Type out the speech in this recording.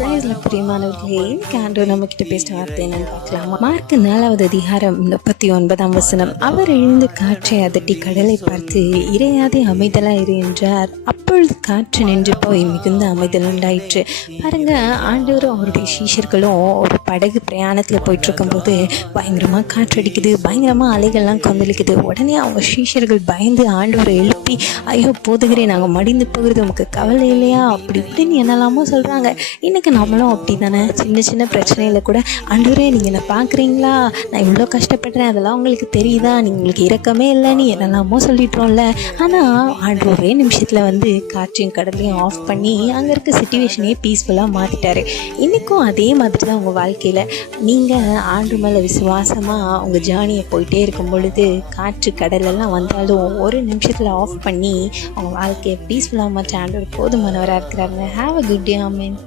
பிரியமானவர்களே, ஆண்டவர் நம்ம கிட்ட பேசின வார்த்தை என்னன்னு பார்க்கலாமா? மார்க் 4வது அதிகாரம் 39ஆம் வசனம். அவர் எழுந்து காற்றை அதட்டி கடலை பார்த்து, இறையாதே அமைதலா இரு என்றார். அப்பொழுது காற்று நின்று போய் மிகுந்த அமைதல் உண்டாயிற்று. பாருங்க, ஆண்டவரும் அவருடைய சீஷர்களும் ஒரு படகு பிரயாணத்தில் போயிட்டு இருக்கும்போது பயங்கரமாக காற்றடிக்குது, பயங்கரமாக அலைகள்லாம் கொந்தளிக்குது. உடனே அவங்க சீஷர்கள் பயந்து ஆண்டவரை எழுப்பி, ஐயோ போதுகிறே, நாங்கள் மடிந்து போகிறது உமக்கு கவலை இல்லையா, அப்படி இப்படின்னு என்னெல்லாமோ சொல்கிறாங்க. இன்றைக்கி நம்மளும் அப்படி தானே, சின்ன சின்ன பிரச்சனையில் கூட ஆண்டவரே நீங்கள் என்னை பார்க்குறீங்களா, நான் இவ்வளோ கஷ்டப்படுறேன், அதெல்லாம் உங்களுக்கு தெரியுதா, நீங்கள் உங்களுக்கு இரக்கமே இல்லைன்னு என்னெல்லாமோ சொல்லிட்டோம்ல. ஆனால் ஆண்டவர் ஒரே நிமிஷத்தில் வந்து காற்றையும் கடலையும் ஆஃப் பண்ணி அங்கே இருக்க சிச்சுவேஷனையே பீஸ்ஃபுல்லாக மாற்றிட்டாரு. இன்றைக்கும் அதே மாதிரி தான் உங்கள் வாழ்க்கையில் நீங்கள் ஆண்டு மேலே விசுவாசமாக உங்கள் ஜேர்னியை போயிட்டே இருக்கும் பொழுது காற்று கடலெல்லாம் வந்தாலும் ஒரு நிமிஷத்தில் ஆஃப் பண்ணி அவங்க வாழ்க்கையை பீஸ்ஃபுல்லாக மாற்ற ஆண்டவர் போதுமானவராக இருக்கிறாருங்க. Have a good day. Amen.